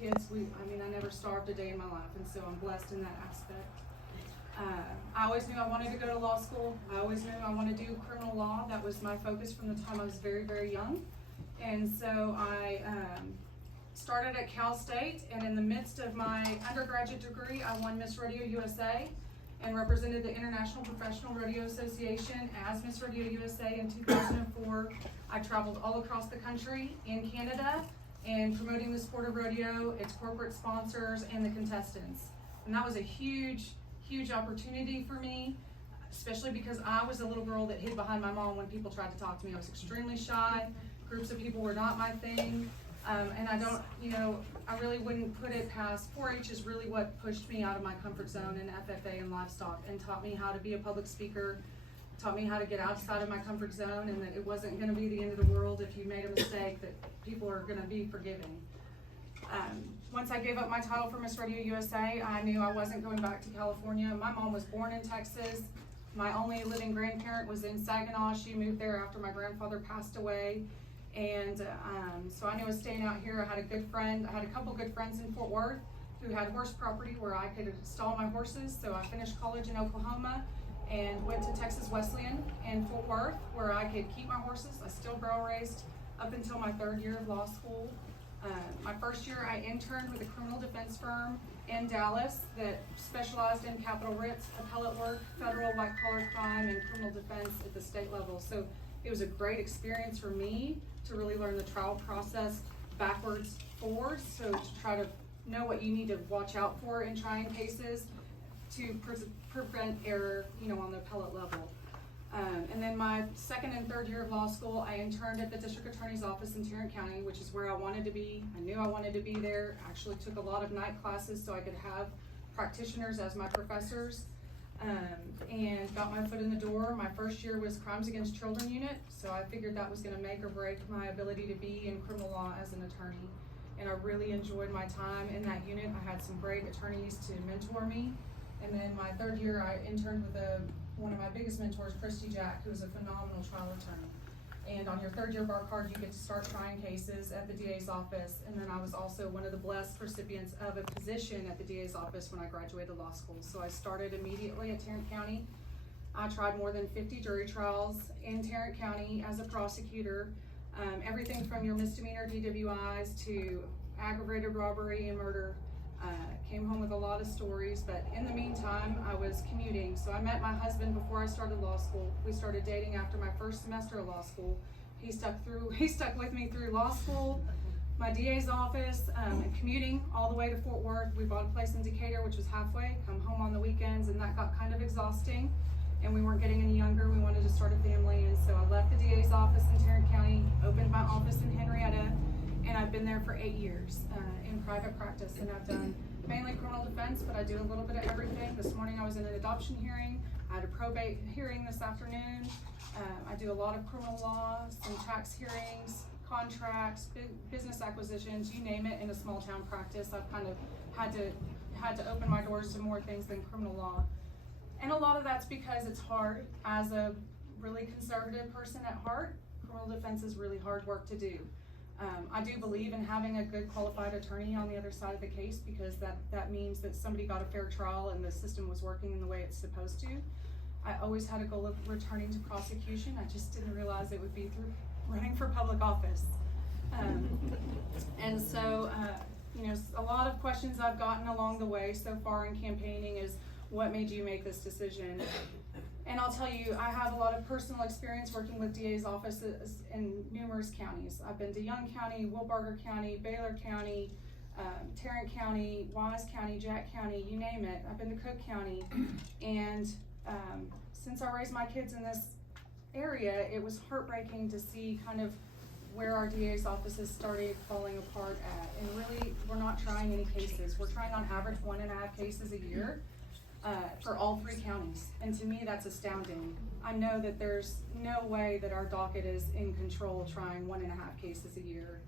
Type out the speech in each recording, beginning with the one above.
Kids, I never starved a day in my life, and so I'm blessed in that aspect. I always knew I wanted to go to law school. I always knew I wanted to do criminal law. That was my focus from the time I was very, very young. And so I started at Cal State, and in the midst of my undergraduate degree, I won Miss Rodeo USA and represented the International Professional Rodeo Association as Miss Rodeo USA in 2004. I traveled all across the country in Canada and promoting the sport of rodeo, its corporate sponsors, and the contestants. And that was a huge, huge opportunity for me, especially because I was a little girl that hid behind my mom when people tried to talk to me. I was extremely shy. Groups of people were not my thing. And I really wouldn't put it past 4-H is really what pushed me out of my comfort zone in FFA and livestock and taught me how to be a public speaker, taught me how to get outside of my comfort zone, and that it wasn't going to be the end of the world if you made a mistake, that people are going to be forgiving. Once I gave up my title for Miss Rodeo USA, I knew I wasn't going back to California. My mom was born in Texas. My only living grandparent was in Saginaw. She moved there after my grandfather passed away. And so I knew I was staying out here. I had a couple good friends in Fort Worth who had horse property where I could stall my horses. So I finished college in Oklahoma and went to Texas Wesleyan in Fort Worth where I could keep my horses. I still barrel raced up until my 3rd year of law school. My first year I interned with a criminal defense firm in Dallas that specialized in capital writs, appellate work, federal white collar crime, and criminal defense at the state level. So it was a great experience for me to really learn the trial process backwards, forwards, so to try to know what you need to watch out for in trying cases to prevent error, on the appellate level. And then my 2nd and 3rd year of law school, I interned at the district attorney's office in Tarrant County, which is where I wanted to be. I knew I wanted to be there. Actually took a lot of night classes so I could have practitioners as my professors. And got my foot in the door. My first year was Crimes Against Children unit, so I figured that was going to make or break my ability to be in criminal law as an attorney. And I really enjoyed my time in that unit. I had some great attorneys to mentor me. And then my 3rd year, I interned with one of my biggest mentors, Christy Jack, who is a phenomenal trial attorney. And on your 3rd year bar card, you get to start trying cases at the DA's office. And then I was also one of the blessed recipients of a position at the DA's office when I graduated law school. So I started immediately at Tarrant County. I tried more than 50 jury trials in Tarrant County as a prosecutor. Everything from your misdemeanor DWIs to aggravated robbery and murder. Came home with a lot of stories, but in the meantime, I was commuting. So I met my husband before I started law school. We started dating after my first semester of law school. He stuck with me through law school, my DA's office, and commuting all the way to Fort Worth. We bought a place in Decatur, which was halfway, come home on the weekends, and that got kind of exhausting. And we weren't getting any younger. We wanted to start a family, and so I left the DA's office in Tarrant County, opened my office in Henrietta, and I've been there for 8 years in private practice, and I've done mainly criminal defense, but I do a little bit of everything. This morning I was in an adoption hearing. I had a probate hearing this afternoon. I do a lot of criminal law, some tax hearings, contracts, business acquisitions, you name it. In a small town practice, I've kind of had to open my doors to more things than criminal law. And a lot of that's because it's hard. As a really conservative person at heart, criminal defense is really hard work to do. I do believe in having a good qualified attorney on the other side of the case, because that means that somebody got a fair trial and the system was working in the way it's supposed to. I always had a goal of returning to prosecution. I just didn't realize it would be through running for public office. And so, a lot of questions I've gotten along the way so far in campaigning is, what made you make this decision? And I'll tell you, I have a lot of personal experience working with DA's offices in numerous counties. I've been to Young County, Wilbarger County, Baylor County, Tarrant County, Wise County, Jack County, you name it. I've been to Cook County. And since I raised my kids in this area, it was heartbreaking to see kind of where our DA's offices started falling apart at. And really, we're not trying any cases. We're trying on average 1.5 cases a year. For all 3 counties, and to me that's astounding. I know that there's no way that our docket is in control trying 1.5 cases a year.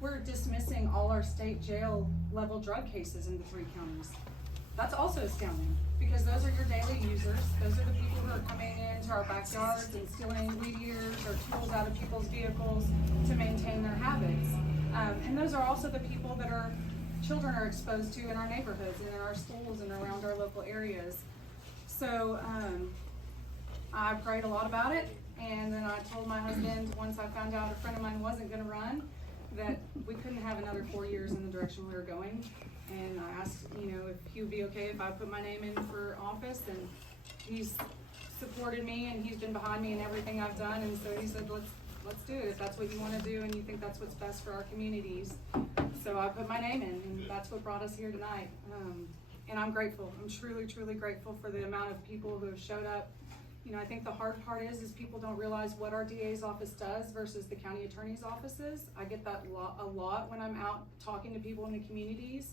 We're dismissing all our state jail level drug cases in the 3 counties. That's also astounding, because those are your daily users. Those are the people who are coming into our backyards and stealing weed eaters or tools out of people's vehicles to maintain their habits. And those are also the people that are children are exposed to in our neighborhoods and in our schools and around our local areas. So I prayed a lot about it, and then I told my husband, once I found out a friend of mine wasn't gonna run, that we couldn't have another 4 years in the direction we were going. And I asked, if he would be okay if I put my name in for office, and he's supported me and he's been behind me in everything I've done. And so he said, let's do it if that's what you want to do and you think that's what's best for our communities. So I put my name in, and that's what brought us here tonight. And I'm grateful. I'm truly, truly grateful for the amount of people who have showed up. I think the hard part is people don't realize what our DA's office does versus the county attorney's offices. I get that a lot when I'm out talking to people in the communities.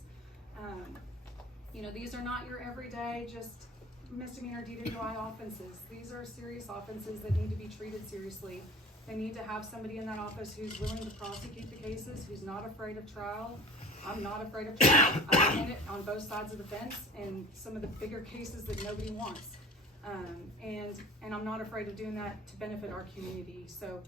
These are not your everyday just misdemeanor DWI offenses. These are serious offenses that need to be treated seriously. They need to have somebody in that office who's willing to prosecute the cases, who's not afraid of trial. I'm not afraid of trial. I've seen it on both sides of the fence and some of the bigger cases that nobody wants. And I'm not afraid of doing that to benefit our community. So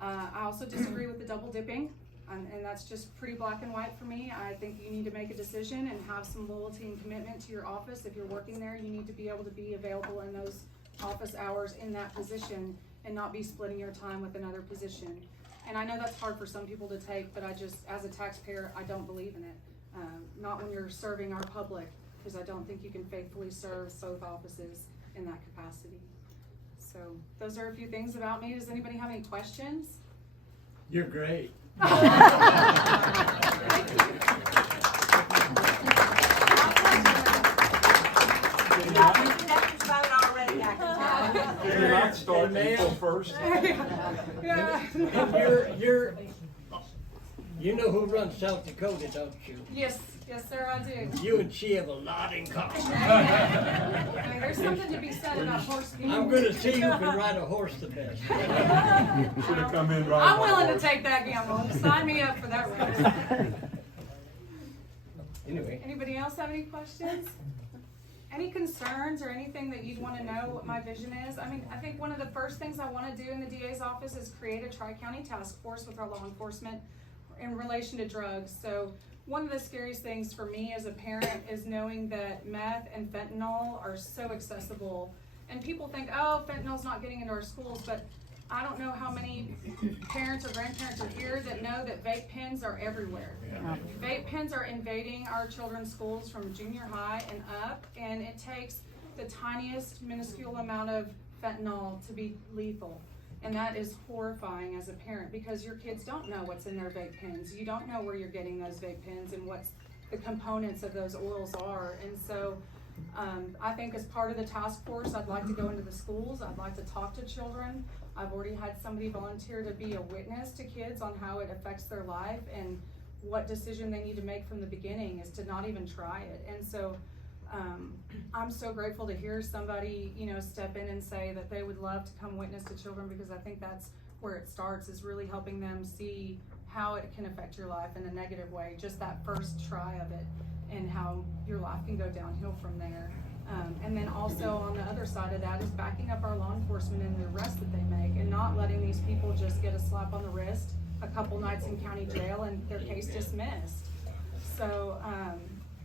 I also disagree with the double dipping, and that's just pretty black and white for me. I think you need to make a decision and have some loyalty and commitment to your office. If you're working there, you need to be able to be available in those office hours in that position and not be splitting your time with another position. And I know that's hard for some people to take, but I just, as a taxpayer, I don't believe in it. Not when you're serving our public, because I don't think you can faithfully serve both offices in that capacity. So those are a few things about me. Does anybody have any questions? You're great. You're not starting April 1st. And you know who runs South Dakota, don't you? Yes, sir, I do. You and she have a lot in common. There's something to be said about horse people. I'm gonna see who can ride a horse the best. Should have come in right. I'm willing to take that gamble. Sign me up for that race. Anyway. Anybody else have any questions? Any concerns or anything that you'd want to know what my vision is? I think one of the first things I want to do in the DA's office is create a tri-county task force with our law enforcement in relation to drugs. So one of the scariest things for me as a parent is knowing that meth and fentanyl are so accessible. And people think, oh, fentanyl's not getting into our schools, but I don't know how many parents or grandparents are here that know that vape pens are everywhere. Yeah. Vape pens are invading our children's schools from junior high and up, and it takes the tiniest minuscule amount of fentanyl to be lethal. And that is horrifying as a parent, because your kids don't know what's in their vape pens. You don't know where you're getting those vape pens and what the components of those oils are. And so I think as part of the task force, I'd like to go into the schools. I'd like to talk to children. I've already had somebody volunteer to be a witness to kids on how it affects their life, and what decision they need to make from the beginning is to not even try it. And so I'm so grateful to hear somebody, step in and say that they would love to come witness to children, because I think that's where it starts, is really helping them see how it can affect your life in a negative way, just that first try of it, and how your life can go downhill from there. And then also on the other side of that is backing up our law enforcement in the arrests that they make, and not letting these people just get a slap on the wrist, a couple nights in county jail, and their case dismissed. So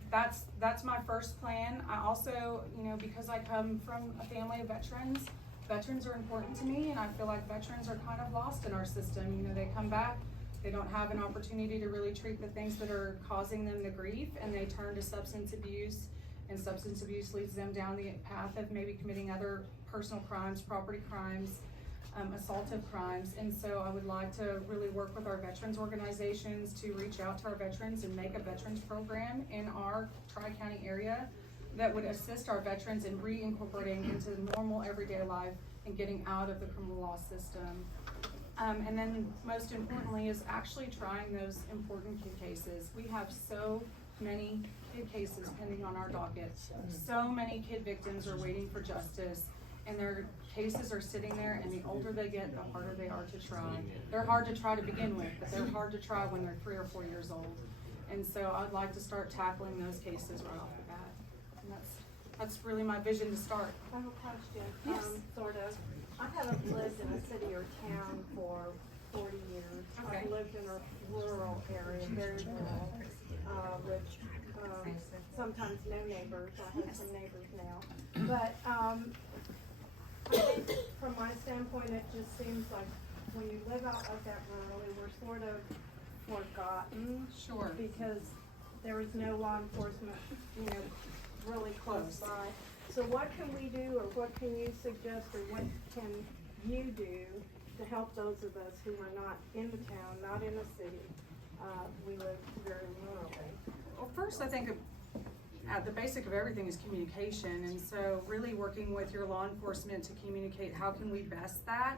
that's my first plan. I also, because I come from a family of veterans are important to me, and I feel like veterans are kind of lost in our system. They come back, they don't have an opportunity to really treat the things that are causing them the grief, and they turn to substance abuse, and substance abuse leads them down the path of maybe committing other personal crimes, property crimes, assaultive crimes. And so I would like to really work with our veterans organizations to reach out to our veterans and make a veterans program in our tri-county area that would assist our veterans in reincorporating into normal everyday life and getting out of the criminal law system. And then most importantly is actually trying those important kid cases. We have so many kid cases pending on our docket. So many kid victims are waiting for justice, and their cases are sitting there, and the older they get, the harder they are to try. They're hard to try to begin with, but they're hard to try when they're 3 or 4 years old. And so I'd like to start tackling those cases right off the bat. And that's really my vision to start. I have a question. Yes. Sort of. I haven't lived in a city or town for 40 years. Okay. I've lived in a rural area, very rural. which, sometimes no neighbors, I have some neighbors now. But, I think from my standpoint, it just seems like when you live out like that rurally, we're sort of forgotten. Sure. Because there is no law enforcement, really close by. So what can we do, or what can you suggest, or what can you do to help those of us who are not in the town, not in the city? We live very rurally. Well, first, I think at the basic of everything is communication, and so really working with your law enforcement to communicate how can we best that,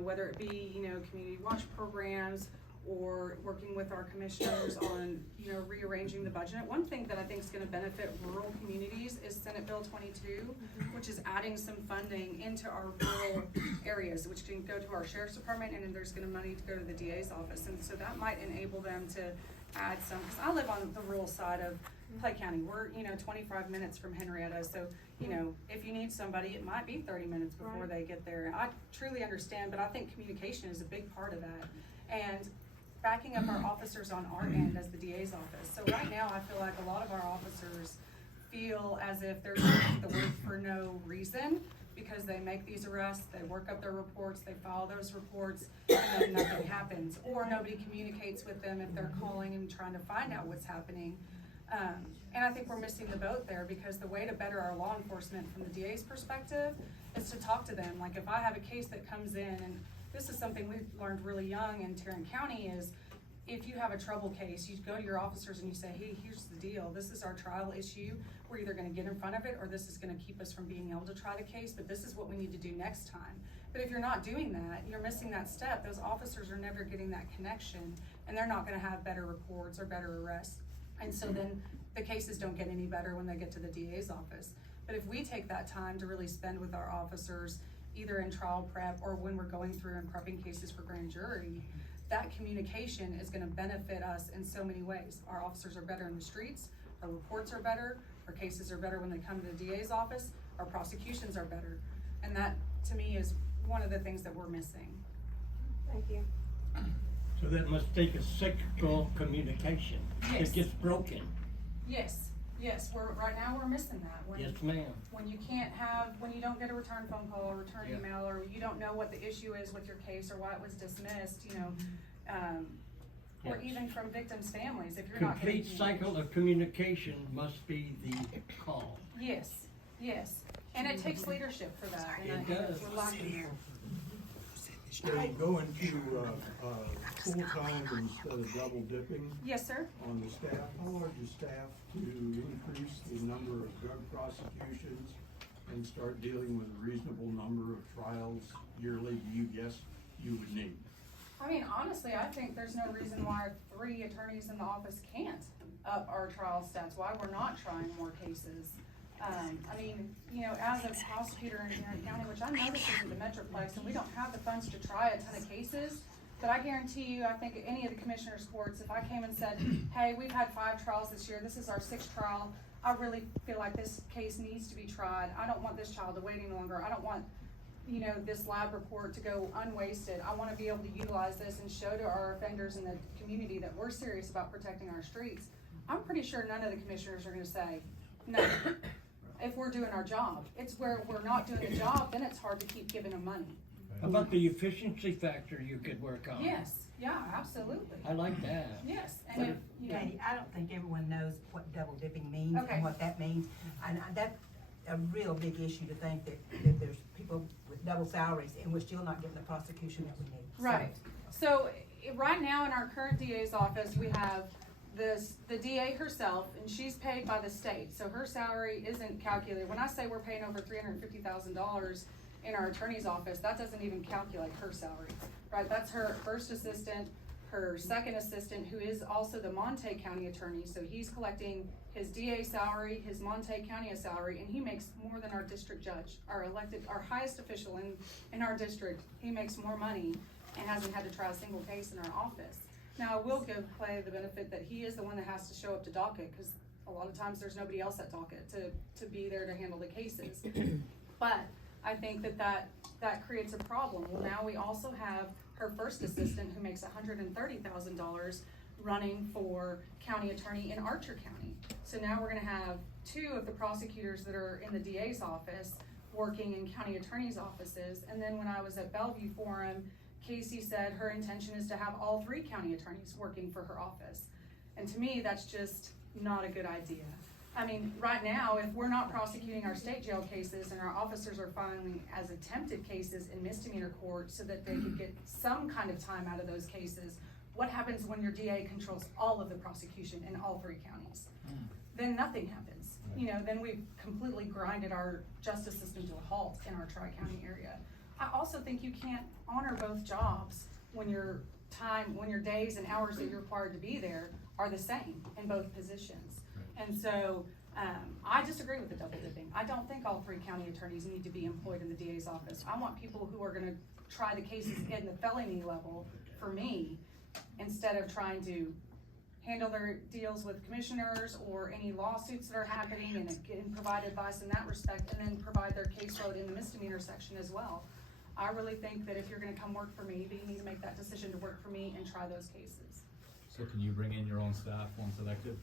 whether it be, community watch programs, or working with our commissioners on, rearranging the budget. One thing that I think is gonna benefit rural communities is Senate Bill 22, which is adding some funding into our rural areas, which can go to our sheriff's department, and then there's gonna money to go to the DA's office. And so that might enable them to add some, because I live on the rural side of Clay County. We're, 25 minutes from Henrietta, so, if you need somebody, it might be 30 minutes before they get there. I truly understand, but I think communication is a big part of that. And backing up our officers on our end as the DA's office. So right now, I feel like a lot of our officers feel as if they're doing the work for no reason, because they make these arrests, they work up their reports, they file those reports, and then nothing happens. Or nobody communicates with them if they're calling and trying to find out what's happening. And I think we're missing the boat there, because the way to better our law enforcement from the DA's perspective is to talk to them. Like if I have a case that comes in, and this is something we've learned really young in Tarrant County, is if you have a trouble case, you go to your officers and you say, hey, here's the deal. This is our trial issue. We're either gonna get in front of it, or this is gonna keep us from being able to try the case, but this is what we need to do next time. But if you're not doing that, you're missing that step. Those officers are never getting that connection, and they're not gonna have better reports or better arrests. And so then the cases don't get any better when they get to the DA's office. But if we take that time to really spend with our officers, either in trial prep or when we're going through and prepping cases for grand jury, that communication is gonna benefit us in so many ways. Our officers are better in the streets, our reports are better, our cases are better when they come to the DA's office, our prosecutions are better. And that, to me, is one of the things that we're missing. Thank you. So that must take a cyclical communication. Yes. It gets broken. Yes, right now we're missing that. Yes, ma'am. When you don't get a return phone call or return Yeah. email, or you don't know what the issue is with your case or why it was dismissed, or Yes. even from victims' families, if you're not getting Complete cycle of communication must be the call. Yes, and it takes leadership for that. And It does. we're lacking. They go into, full-time instead of double dipping Yes, sir. on the staff. How large is staff to increase the number of drug prosecutions and start dealing with a reasonable number of trials yearly, do you guess you would need? I mean, honestly, I think there's no reason why 3 attorneys in the office can't up our trial stats, why we're not trying more cases. I mean, as a prosecutor in Tarrant County, which I know this isn't the Metroplex, and we don't have the funds to try a ton of cases, but I guarantee you, I think any of the commissioners' courts, if I came and said, hey, we've had 5 trials this year, this is our 6th trial, I really feel like this case needs to be tried. I don't want this child to wait any longer. I don't want, this lab report to go unwasted. I wanna be able to utilize this and show to our offenders in the community that we're serious about protecting our streets. I'm pretty sure none of the commissioners are gonna say, no, if we're doing our job. It's where we're not doing the job, then it's hard to keep giving them money. How about the efficiency factor you could work on? Yes, yeah, absolutely. I like that. Yes, and if, Katie, I don't think everyone knows what double dipping means Okay. and what that means. And that's a real big issue to think that there's people with double salaries and we're still not getting the prosecution that we need. Right, so right now in our current DA's office, we have the DA herself, and she's paid by the state, so her salary isn't calculated. When I say we're paying over $350,000 in our attorney's office, that doesn't even calculate her salary, right? That's her first assistant, her second assistant, who is also the Monte County attorney, so he's collecting his DA salary, his Monte County salary, and he makes more than our district judge, our highest official in our district. He makes more money and hasn't had to try a single case in our office. Now, I will give Clay the benefit that he is the one that has to show up to docket, because a lot of times there's nobody else at docket to be there to handle the cases. But I think that creates a problem. Well, now we also have her first assistant, who makes $130,000, running for county attorney in Archer County. So now we're gonna have 2 of the prosecutors that are in the DA's office working in county attorney's offices. And then when I was at Bellevue Forum, Casey said her intention is to have all 3 county attorneys working for her office. And to me, that's just not a good idea. I mean, right now, if we're not prosecuting our state jail cases and our officers are filing as attempted cases in misdemeanor court so that they could get some kind of time out of those cases, what happens when your DA controls all of the prosecution in all 3 counties? Then nothing happens. You know, then we've completely grinded our justice system to a halt in our Tri-County area. I also think you can't honor both jobs when your days and hours that you're required to be there are the same in both positions. And so, I disagree with the double dipping. I don't think all 3 county attorneys need to be employed in the DA's office. I want people who are gonna try the cases in the felony level for me, instead of trying to handle their deals with commissioners or any lawsuits that are happening and provide advice in that respect, and then provide their caseload in the misdemeanor section as well. I really think that if you're gonna come work for me, that you need to make that decision to work for me and try those cases. So can you bring in your own staff once elected?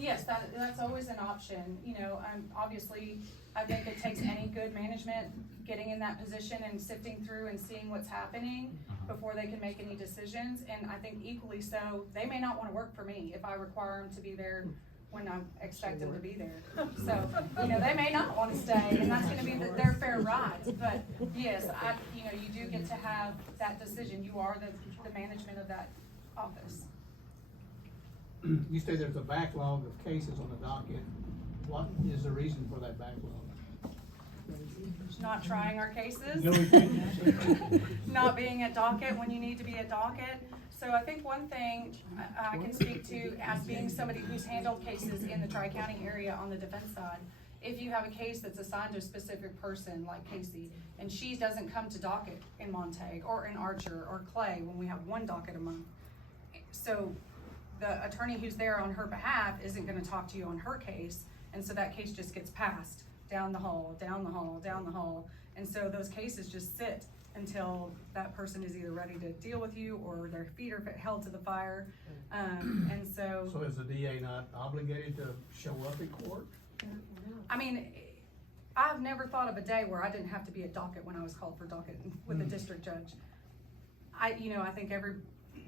Yes, that's always an option, you know, obviously, I think it takes any good management getting in that position and sifting through and seeing what's happening before they can make any decisions, and I think equally so, they may not wanna work for me if I require them to be there when I expect them to be there. So, you know, they may not wanna stay, and that's gonna be their fair right, but yes, you do get to have that decision, you are the management of that office. You say there's a backlog of cases on the docket. What is the reason for that backlog? Not trying our cases. No, we didn't. Not being at docket when you need to be at docket. So I think one thing I can speak to as being somebody who's handled cases in the Tri-County area on the defense side, if you have a case that's assigned to a specific person like Casey, and she doesn't come to docket in Montague or in Archer or Clay when we have 1 docket a month, so the attorney who's there on her behalf isn't gonna talk to you on her case, and so that case just gets passed down the hall, down the hall, down the hall, and so those cases just sit until that person is either ready to deal with you or their feet are held to the fire, and so. So is the DA not obligated to show up in court? I mean, I've never thought of a day where I didn't have to be at docket when I was called for docket with the district judge. I think every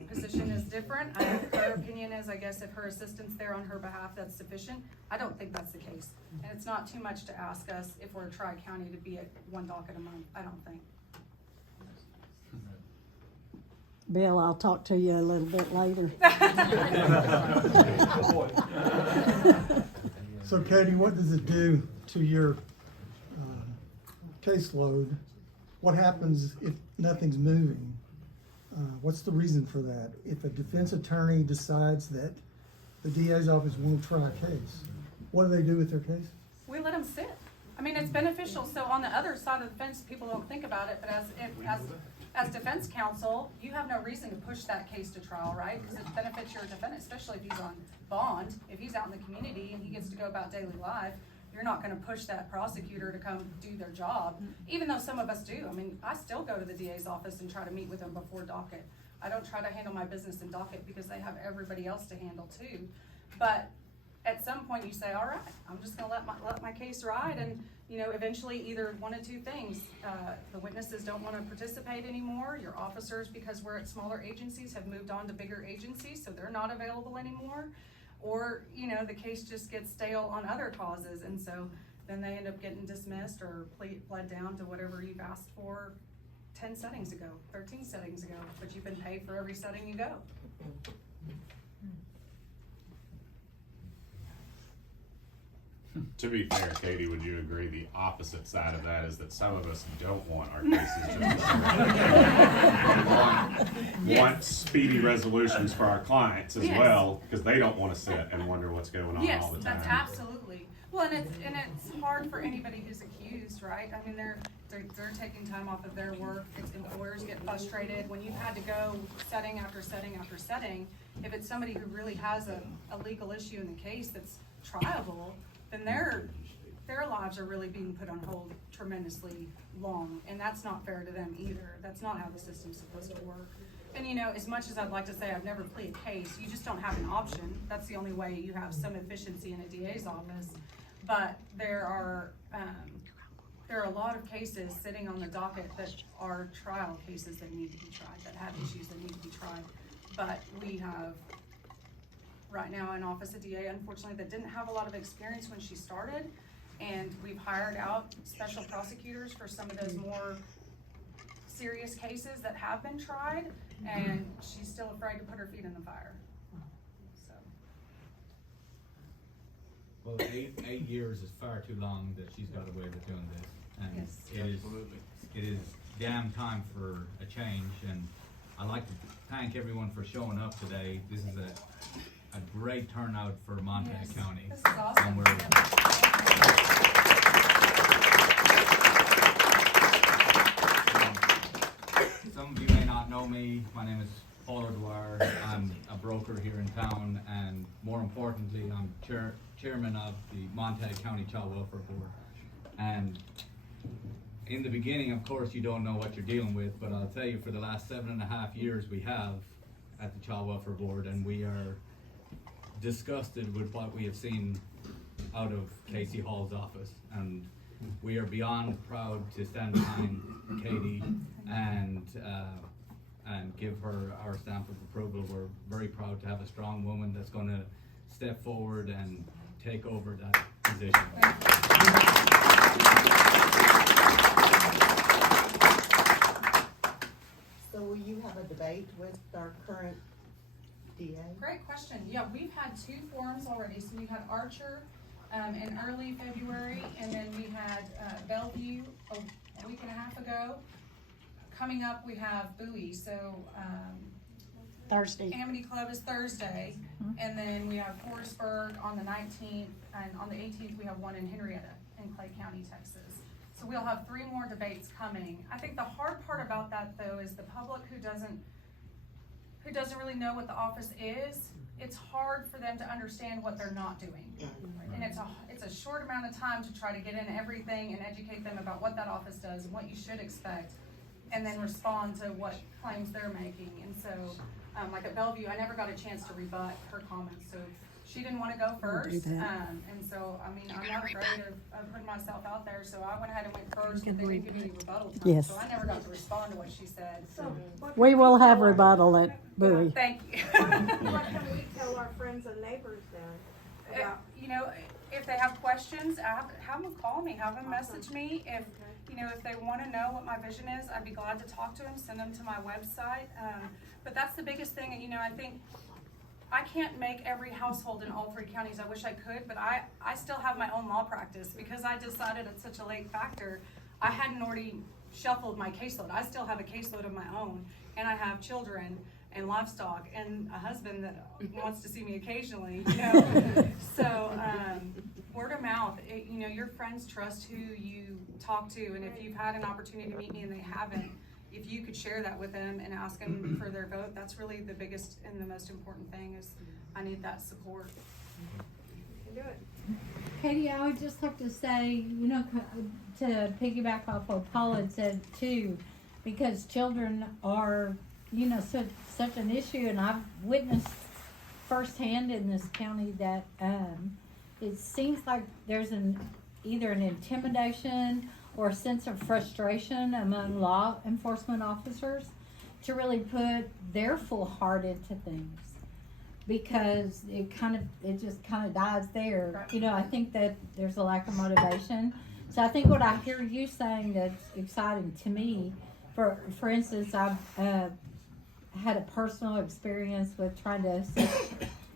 position is different. Her opinion is, I guess, if her assistant's there on her behalf, that's sufficient. I don't think that's the case. And it's not too much to ask us if we're a Tri-County to be at 1 docket a month, I don't think. Bill, I'll talk to you a little bit later. So Katie, what does it do to your caseload? What happens if nothing's moving? What's the reason for that? If a defense attorney decides that the DA's office won't try a case, what do they do with their case? We let them sit. I mean, it's beneficial. So on the other side of the fence, people don't think about it, but as defense counsel, you have no reason to push that case to trial, right? Because it benefits your defendant, especially if he's on bond. If he's out in the community and he gets to go about daily life, you're not gonna push that prosecutor to come do their job, even though some of us do. I mean, I still go to the DA's office and try to meet with them before docket. I don't try to handle my business in docket because they have everybody else to handle too. But at some point you say, all right, I'm just gonna let my case ride, and eventually either 1 of 2 things. The witnesses don't wanna participate anymore. Your officers, because we're at smaller agencies, have moved on to bigger agencies, so they're not available anymore. Or, the case just gets stale on other causes, and so then they end up getting dismissed or pled down to whatever you've asked for 10 settings ago, 13 settings ago, but you've been paid for every setting you go. To be fair, Katie, would you agree the opposite side of that is that some of us don't want our cases just want speedy resolutions for our clients as Yes. well, because they don't want to sit and wonder what's going on Yes, all the time. that's absolutely. Well, and it's hard for anybody who's accused, right? I mean, they're taking time off of their work. Employers get frustrated when you've had to go setting after setting after setting. If it's somebody who really has a legal issue in the case that's triable, then their lives are really being put on hold tremendously long, and that's not fair to them either. That's not how the system's supposed to work. And you know, as much as I'd like to say I've never pleaded a case, you just don't have an option. That's the only way you have some efficiency in a DA's office. But there are a lot of cases sitting on the docket that are trial cases that need to be tried, that have issues that need to be tried. But we have right now in office a DA, unfortunately, that didn't have a lot of experience when she started. And we've hired out special prosecutors for some of those more serious cases that have been tried, and she's still afraid to put her feet in the fire. So. Well, 8 years is far too long that she's got away with doing this, and Yes. it is damn time for a change. And I'd like to thank everyone for showing up today. This is a great turnout for Montague Yes. County. This is awesome. And some of you may not know me. My name is Paul O'Dwyer. I'm a broker here in town, and more importantly, I'm chairman of the Montague County Child Welfare Board. And in the beginning, of course, you don't know what you're dealing with, but I'll tell you, for the last 7.5 years we have at the Child Welfare Board, and we are disgusted with what we have seen out of Casey Hall's office. And we are beyond proud to stand behind Katie and give her our stamp of approval. We're very proud to have a strong woman that's going to step forward and take over that position. So will you have a debate with our current DA? Great question. Yeah, we've had 2 forums already. So we had Archer in early February, and then we had Bellevue a week and a half ago. Coming up, we have Bowie. So Thursday. Amity Club is Thursday, and then we have Forestburg on the 19th, and on the 18th we have one in Henrietta in Clay County, Texas. So we'll have 3 more debates coming. I think the hard part about that, though, is the public who doesn't really know what the office is. It's hard for them to understand what they're not doing. And it's a short amount of time to try to get in everything and educate them about what that office does and what you should expect, and then respond to what claims they're making. And so, like at Bellevue, I never got a chance to rebut her comments, so she didn't want to go first. And so, I mean, I'm not afraid of putting myself out there, so I went ahead and went first, but they didn't give me any rebuttal time. Yes. So I never got to respond to what she said. So what We can will have tell our- rebuttal at Bowie. Thank you. What can we tell our friends and neighbors then about? You know, if they have questions, have them call me, have them message me. If, you know, if they want to know what my vision is, I'd be glad to talk to them, send them to my website. But that's the biggest thing, you know, I think I can't make every household in all 3 counties. I wish I could, but I still have my own law practice because I decided at such a late factor. I hadn't already shuffled my caseload. I still have a caseload of my own, and I have children and livestock and a husband that wants to see me occasionally, you know. So word of mouth, you know, your friends trust who you talk to, and if you've had an opportunity to meet me and they haven't, if you could share that with them and ask them for their vote, that's really the biggest and the most important thing. Is I need that support. Do it. Katie, I would just like to say, you know, to piggyback off what Paul had said too, because children are, you know, such an issue, and I've witnessed firsthand in this county that it seems like there's either an intimidation or a sense of frustration among law enforcement officers to really put their full heart into things, because it just kind of dies there. Right. You know, I think that there's a lack of motivation. So I think what I hear you saying that's exciting to me, for instance, I've had a personal experience with trying to assist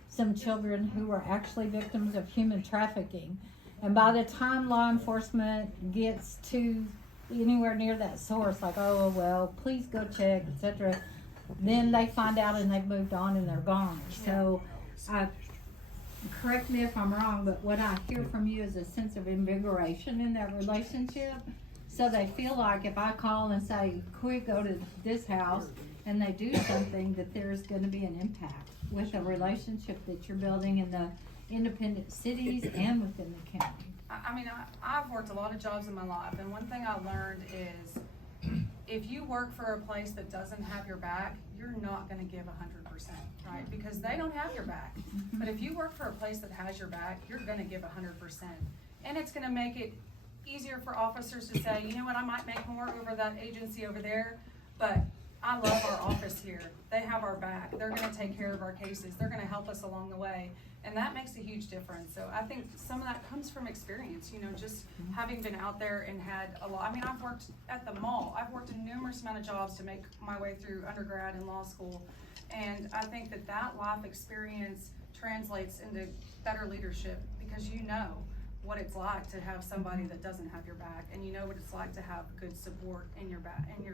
some children who were actually victims of human trafficking. And by the time law enforcement gets to anywhere near that source, like, oh, well, please go check, etc., then they find out and they've moved on and they're gone. So, correct me if I'm wrong, but what I hear from you is a sense of invigoration in that relationship. So they feel like if I call and say, quick, go to this house, and they do something, that there's going to be an impact with a relationship that you're building in the independent cities and within the county. I mean, I've worked a lot of jobs in my life, and one thing I learned is if you work for a place that doesn't have your back, you're not gonna give 100%, right? Because they don't have your back. But if you work for a place that has your back, you're gonna give 100%. And it's gonna make it easier for officers to say, you know what, I might make more over that agency over there, but I love our office here. They have our back. They're gonna take care of our cases. They're gonna help us along the way. And that makes a huge difference. So I think some of that comes from experience, you know, just having been out there and had a lot. I mean, I've worked at the mall. I've worked in numerous amount of jobs to make my way through undergrad and law school. And I think that that life experience translates into better leadership, because you know what it's like to have somebody that doesn't have your back, and you know what it's like to have good support in your back, in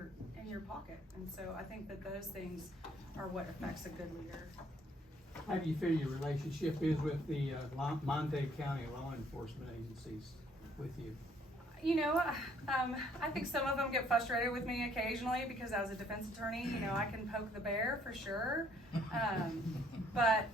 your pocket. And so I think that those things are what affects a good leader. How do you feel your relationship is with the Montague County law enforcement agencies with you? You know, I think some of them get frustrated with me occasionally, because as a defense attorney, you know, I can poke the bear for sure. But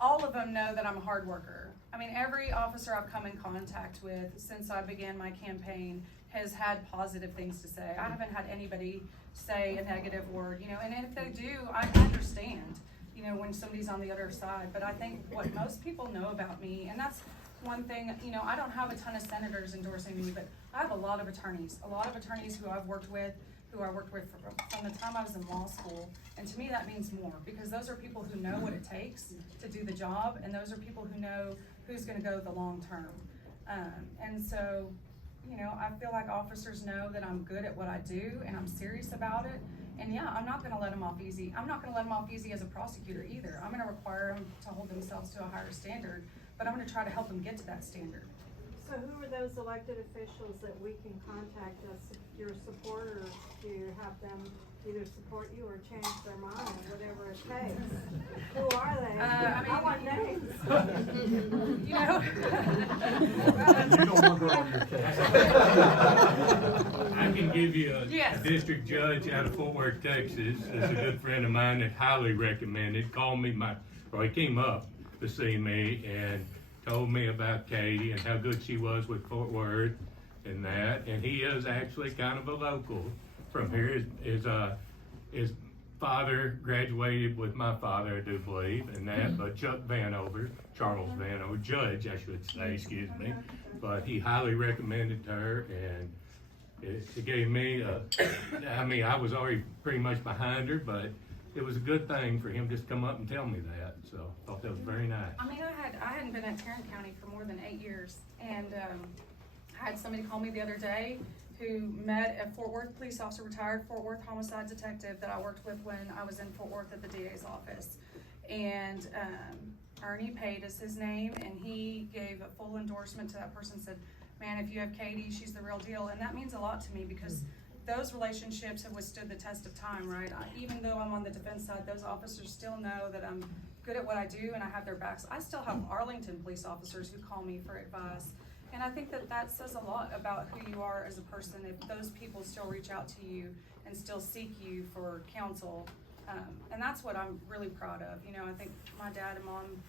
all of them know that I'm a hard worker. I mean, every officer I've come in contact with since I began my campaign has had positive things to say. I haven't had anybody say a negative word, you know, and if they do, I understand, you know, when somebody's on the other side. But I think what most people know about me, and that's one thing, you know, I don't have a ton of senators endorsing me, but I have a lot of attorneys who I've worked with, who I worked with from the time I was in law school. And to me, that means more, because those are people who know what it takes to do the job, and those are people who know who's gonna go the long term. And so, you know, I feel like officers know that I'm good at what I do, and I'm serious about it. And yeah, I'm not gonna let them off easy. I'm not gonna let them off easy as a prosecutor either. I'm gonna require them to hold themselves to a higher standard, but I'm gonna try to help them get to that standard. So who are those elected officials that we can contact as your supporters to have them either support you or change their mind, whatever it takes? Who are they? I want names. You know? You don't want her on your case. I can give you a Yes. district judge out of Fort Worth, Texas, is a good friend of mine that highly recommended, called me he came up to see me and told me about Katie and how good she was with Fort Worth and that, and he is actually kind of a local from here. His father graduated with my father, I do believe, and that, but Chuck Vanover, Charles Vanover, judge, I should say, excuse me, but he highly recommended her, and it gave me I mean, I was already pretty much behind her, but it was a good thing for him just to come up and tell me that, so I thought that was very nice. I mean, I hadn't been at Tarrant County for more than 8 years, and I had somebody call me the other day who met a Fort Worth police officer, retired Fort Worth homicide detective that I worked with when I was in Fort Worth at the DA's office. And Ernie Pate is his name, and he gave a full endorsement to that person, said, man, if you have Katie, she's the real deal. And that means a lot to me, because those relationships have withstood the test of time, right? Even though I'm on the defense side, those officers still know that I'm good at what I do and I have their backs. I still have Arlington police officers who call me for advice. And I think that that says a lot about who you are as a person, if those people still reach out to you and still seek you for counsel. And that's what I'm really proud of. You know, I think my dad and mom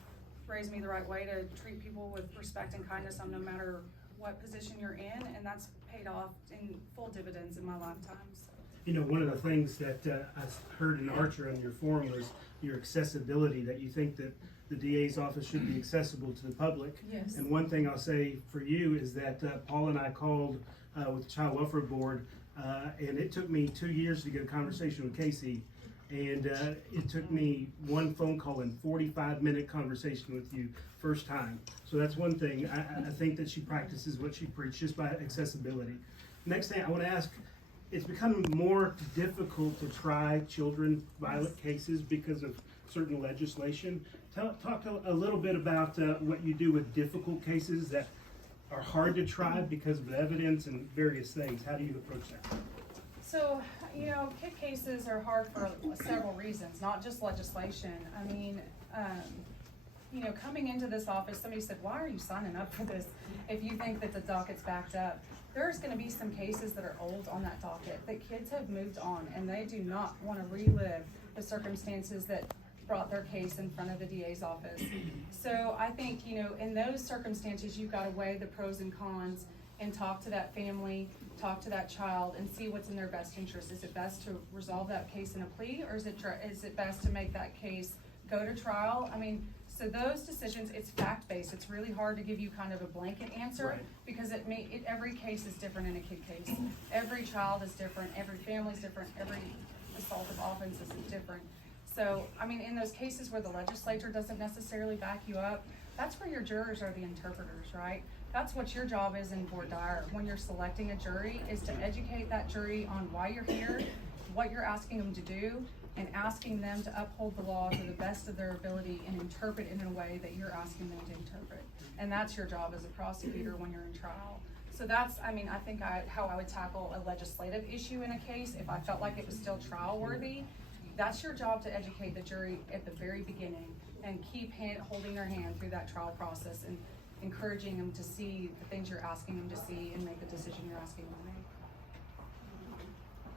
raised me the right way to treat people with respect and kindness on no matter what position you're in, and that's paid off in full dividends in my lifetime. So. You know, one of the things that I heard in Archer on your forum was your accessibility, that you think that the DA's office should be accessible to the public. Yes. And one thing I'll say for you is that Paul and I called with the Child Welfare Board, and it took me 2 years to get a conversation with Casey. And it took me one phone call and 45-minute conversation with you first time. So that's one thing. I think that she practices what she preaches, just by accessibility. Next thing I want to ask, it's becoming more difficult to try children violent cases because of certain legislation. Talk a little bit about what you do with difficult cases that are hard to try because of evidence and various things. How do you approach that? So, you know, kid cases are hard for several reasons, not just legislation. I mean, you know, coming into this office, somebody said, why are you signing up for this if you think that the docket's backed up? There's gonna be some cases that are old on that docket, that kids have moved on, and they do not wanna relive the circumstances that brought their case in front of the DA's office. So I think, you know, in those circumstances, you've gotta weigh the pros and cons and talk to that family, talk to that child, and see what's in their best interest. Is it best to resolve that case in a plea, or is it best to make that case go to trial? I mean, so those decisions, it's fact-based. It's really hard to give you kind of a blanket answer, Right. because every case is different in a kid case. Every child is different, every family's different, every assaultive offense is different. So, I mean, in those cases where the legislature doesn't necessarily back you up, that's where your jurors are the interpreters, right? That's what your job is in voir dire when you're selecting a jury, is to educate that jury on why you're here, what you're asking them to do, and asking them to uphold the law to the best of their ability and interpret it in a way that you're asking them to interpret. And that's your job as a prosecutor when you're in trial. So that's, I mean, I think how I would tackle a legislative issue in a case, if I felt like it was still trial worthy. That's your job, to educate the jury at the very beginning and keep holding their hand through that trial process and encouraging them to see the things you're asking them to see and make the decision you're asking them to make.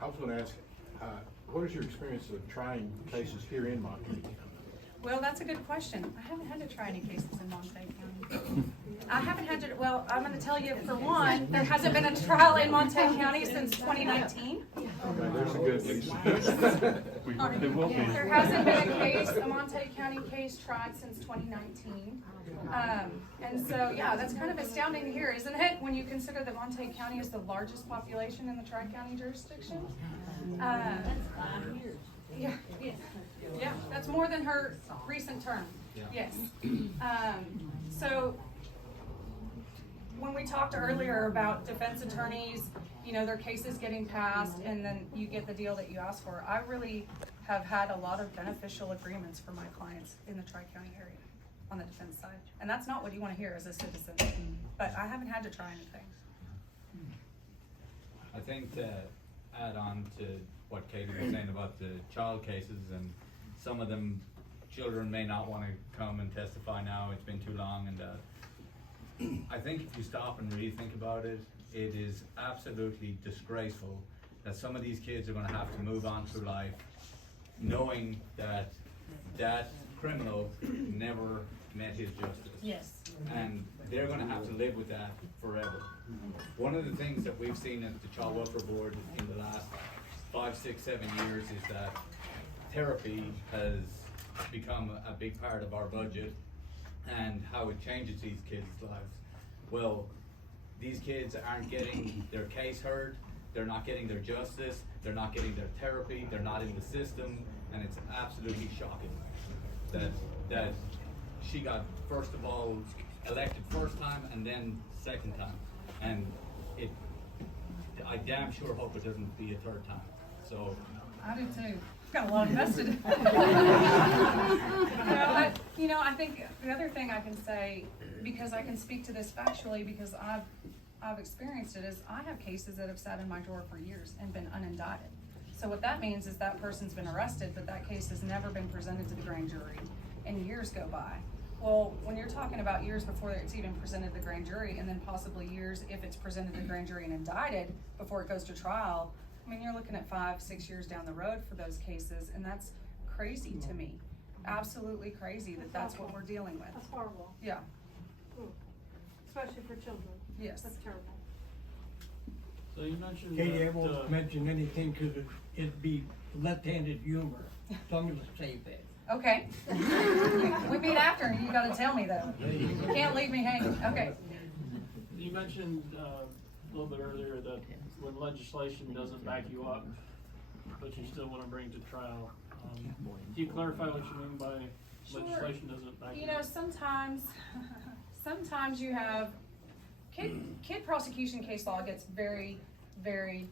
I was gonna ask, what is your experience of trying cases here in Montague? Well, that's a good question. I haven't had to try any cases in Montague County. I haven't had to, well, I'm gonna tell you, for one, there hasn't been a trial in Montague County since 2019. Okay, there's a good news. There hasn't been a Montague County case tried since 2019. And so, yeah, that's kind of astounding to hear, isn't it? When you consider that Montague County is the largest population in the Tri-County jurisdiction. Yeah, yeah, that's more than her recent term, yes. So, when we talked earlier about defense attorneys, you know, their cases getting passed and then you get the deal that you asked for, I really have had a lot of beneficial agreements for my clients in the Tri-County area on the defense side. And that's not what you wanna hear as a citizen, but I haven't had to try anything. I think to add on to what Katie was saying about the child cases, and some of them, children may not wanna come and testify now, it's been too long, and I think if you stop and really think about it, it is absolutely disgraceful that some of these kids are gonna have to move on through life knowing that that criminal never met his justice. Yes. And they're gonna have to live with that forever. One of the things that we've seen at the Child Welfare Board in the last 5, 6, 7 years is that therapy has become a big part of our budget and how it changes these kids' lives. Well, these kids aren't getting their case heard, they're not getting their justice, they're not getting their therapy, they're not in the system, and it's absolutely shocking that she got, first of all, elected first time and then second time. And I damn sure hope it doesn't be a third time, so. I do too. Got a lot invested. I think the other thing I can say, because I can speak to this factually, because I've experienced it, is I have cases that have sat in my drawer for years and been unindicted. So what that means is that person's been arrested, but that case has never been presented to the grand jury, and years go by. Well, when you're talking about years before it's even presented to the grand jury, and then possibly years if it's presented to the grand jury and indicted before it goes to trial, I mean, you're looking at 5, 6 years down the road for those cases, and that's crazy to me. Absolutely crazy that that's what we're dealing with. That's horrible. Yeah. Especially for children. Yes. That's terrible. So you mentioned Katie, I won't mention anything because it'd be left-handed humor, so I'm gonna save that. Okay. We meet after, and you gotta tell me though. You can't leave me hanging. Okay. You mentioned a little bit earlier that when legislation doesn't back you up, but you still want to bring to trial. Can you clarify what you mean by legislation doesn't back you up? Sometimes you have kid prosecution case law gets very, very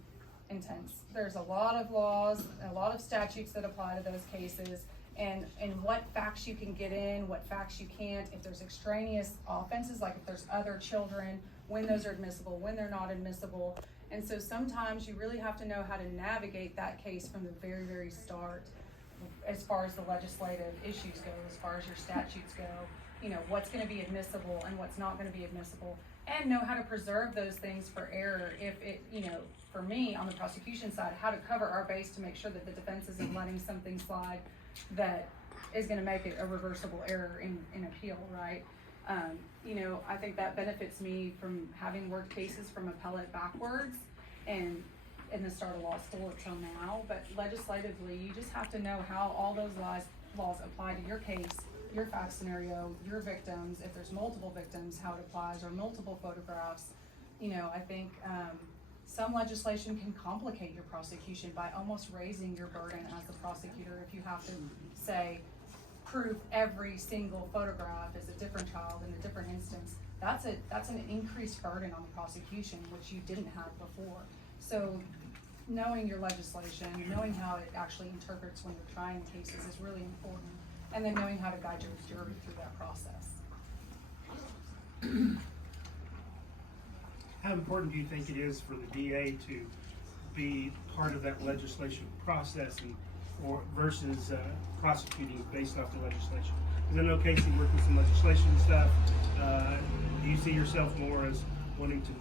intense. There's a lot of laws, a lot of statutes that apply to those cases, and what facts you can get in, what facts you can't, if there's extraneous offenses, like if there's other children, when those are admissible, when they're not admissible. And so sometimes you really have to know how to navigate that case from the very, very start, as far as the legislative issues go, as far as your statutes go, you know, what's gonna be admissible and what's not gonna be admissible, and know how to preserve those things for error if it, you know, for me, on the prosecution side, how to cover our base to make sure that the defense isn't letting something slide that is gonna make it a reversible error in appeal, right? You know, I think that benefits me from having worked cases from appellate backwards and in the start of law school up till now, but legislatively, you just have to know how all those laws apply to your case, your fact scenario, your victims, if there's multiple victims, how it applies, or multiple photographs. You know, I think some legislation can complicate your prosecution by almost raising your burden as the prosecutor if you have to say, prove every single photograph is a different child in a different instance. That's an increased burden on the prosecution, which you didn't have before. So knowing your legislation, knowing how it actually interprets when you're trying cases is really important. And then knowing how to guide your jury through that process. How important do you think it is for the DA to be part of that legislation process versus prosecuting based off the legislation? Because I know Casey worked with some legislation stuff. Do you see yourself more as wanting to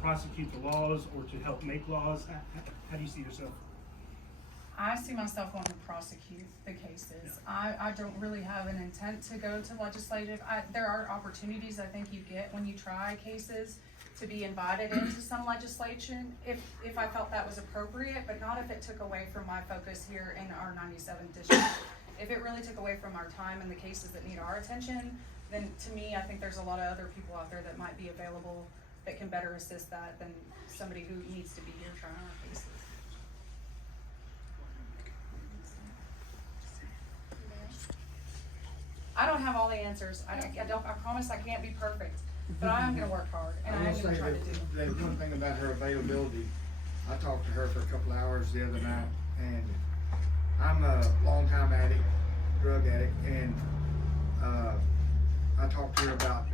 prosecute the laws or to help make laws? How do you see yourself? I see myself wanting to prosecute the cases. I don't really have an intent to go to legislative. There are opportunities I think you get when you try cases to be invited into some legislation if I felt that was appropriate, but not if it took away from my focus here in our 97th district. If it really took away from our time and the cases that need our attention, then to me, I think there's a lot of other people out there that might be available that can better assist that than somebody who needs to be here trying our cases. I don't have all the answers. I promise I can't be perfect, but I am gonna work hard and I am gonna try to do it. There's one thing about her availability. I talked to her for a couple hours the other night, and I'm a longtime addict, drug addict, and I talked to her about,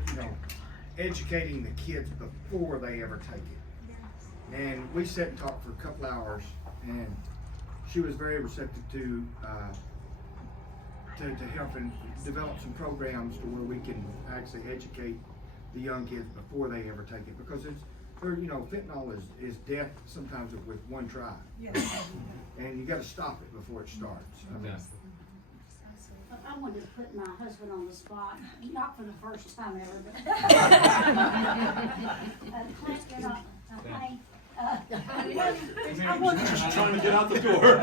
educating the kids before they ever take it. And we sat and talked for a couple hours, and she was very receptive to help and develop some programs to where we can actually educate the young kids before they ever take it, because fentanyl is death sometimes with one try. Yes. And you got to stop it before it starts. I wanted to put my husband on the spot, not for the first time ever, but Clint, honey, I was just trying to get out the door.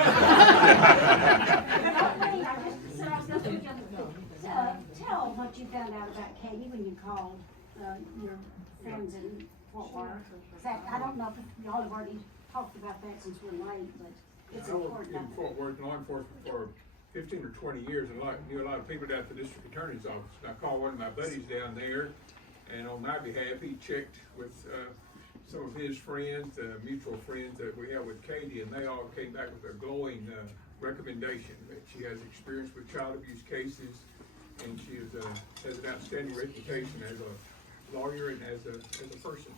Tell what you found out about Katie when you called your friends in Fort Worth. In fact, I don't know if y'all have already talked about that since we're late, but it's I worked important. in Fort Worth law enforcement for 15 or 20 years and knew a lot of people down at the district attorney's office. And I called one of my buddies down there, and on my behalf, he checked with some of his friends, mutual friends that we have with Katie, and they all came back with a glowing recommendation that she has experience with child abuse cases, and she has an outstanding reputation as a lawyer and as a person.